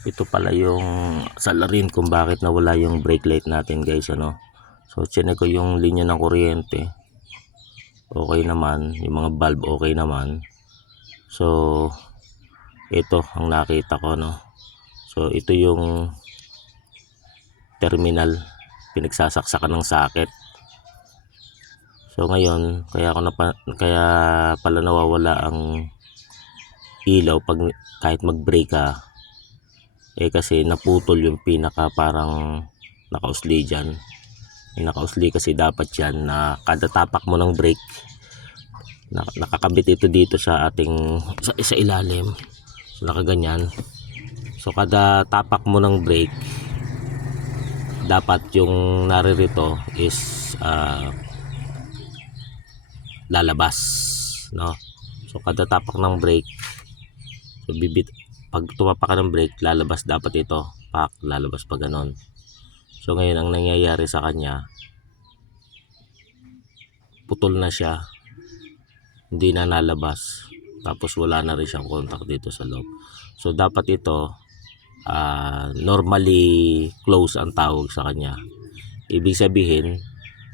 Ito pala yung salarin kung bakit nawala yung brake light natin guys, ano. So chinek ko yung linya ng kuryente, okay naman, yung mga bulb okay naman. So ito ang nakita ko, no. So ito yung terminal, pinagsasaksakan ng socket. So ngayon kaya pala nawawala ang ilaw pag kahit mag-brake ka, kasi naputol yung pinaka parang nakausli dyan. Yung nakausli kasi dapat yan na kada tapak mo ng brake, nakakabit ito dito sa ating sa ilalim. So nakaganyan. So kada tapak mo ng brake, dapat yung naririto is lalabas, no. So kada tapak ng brake, so pag tumapak ka ng brake, lalabas dapat ito, pak, lalabas pa ganon. So ngayon ang nangyayari sa kanya, putol na siya, hindi na nalabas, tapos wala na rin siyang contact dito sa loob. So dapat ito normally close ang tawag sa kanya. Ibig sabihin,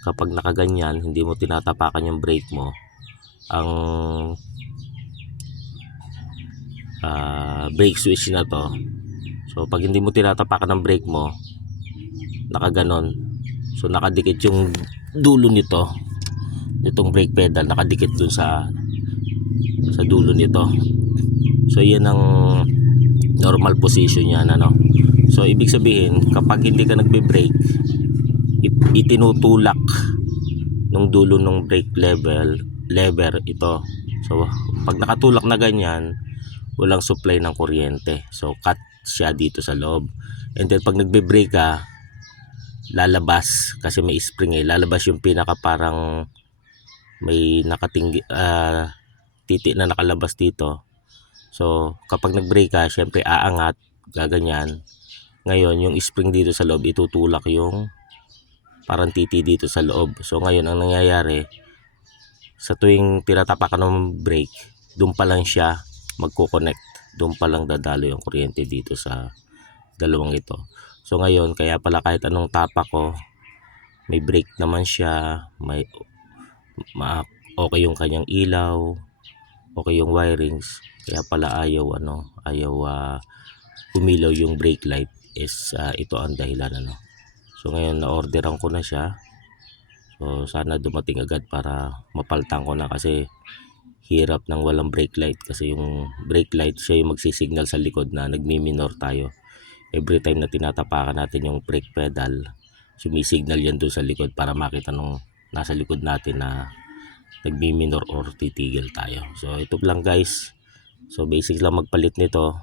kapag nakaganyan, hindi mo tinatapakan yung brake mo, ang brake switch na to. So pag hindi mo tinatapakan ng brake mo, nakaganon, so nakadikit yung dulo nito, itong brake pedal nakadikit dun sa dulo nito. So yan ang normal position niya, ano. So ibig sabihin, kapag hindi ka nagbe-brake, itinutulak nung dulo ng brake lever ito. So pag nakatulak na ganyan, walang supply ng kuryente, so cut siya dito sa loob. And then pag nagbe-brake ka, lalabas kasi may spring, lalabas yung pinaka parang may nakatinggi titi na nakalabas dito. So kapag nag-brake ka, syempre aangat, gaganyan. Ngayon yung spring dito sa loob itutulak yung parang titi dito sa loob. So ngayon ang nangyayari, sa tuwing tinatapakan ng brake, doon pa lang siya magko-connect, doon pa lang dadalo yung kuryente dito sa dalawang ito. So ngayon kaya pala kahit anong tapak ko, may brake naman siya, okay yung kanyang ilaw, okay yung wirings, kaya pala ayaw umilaw yung brake light, is ito ang dahilan, ano. So ngayon na-orderan ko na siya, so sana dumating agad para mapaltan ko na, kasi hirap ng walang brake light. Kasi yung brake light siya yung magsisignal sa likod na nagmi-minor tayo. Every time na tinatapakan natin yung brake pedal, sumisignal yan doon sa likod para makita nung nasa likod natin na nagmi-minor or titigil tayo. So ito lang guys, so basic lang magpalit nito.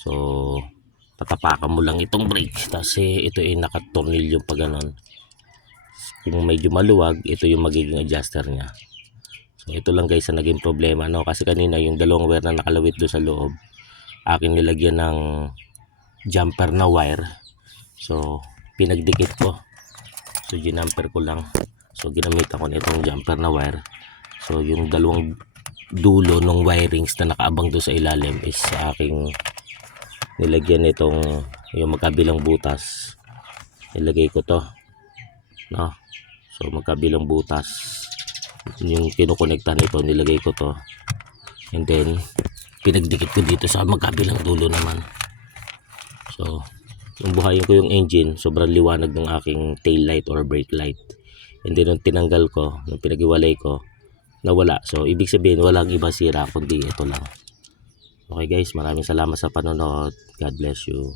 So tatapakan mo lang itong brake, kasi ito ay nakatornilyo pa ganon. Kung medyo maluwag, ito yung magiging adjuster niya. So ito lang guys ang naging problema, no, kasi kanina yung dalawang wire na nakalawit doon sa loob, aking nilagyan ng jumper na wire. So pinagdikit ko, so ginamper ko lang, so ginamit ako nitong jumper na wire. So yung dalawang dulo ng wirings na nakaabang doon sa ilalim is aking nilagyan nitong yung magkabilang butas, nilagay ko to, no. So magkabilang butas yung kinukonekta nito, nilagay ko to, and then pinagdikit ko dito sa magkabilang dulo naman. So nung buhayin ko yung engine, sobrang liwanag ng aking tail light or brake light, and then nung tinanggal ko, nung pinaghiwalay ko, nawala. So ibig sabihin walang iba sira kundi ito lang. Okay guys, maraming salamat sa panonood. God bless you.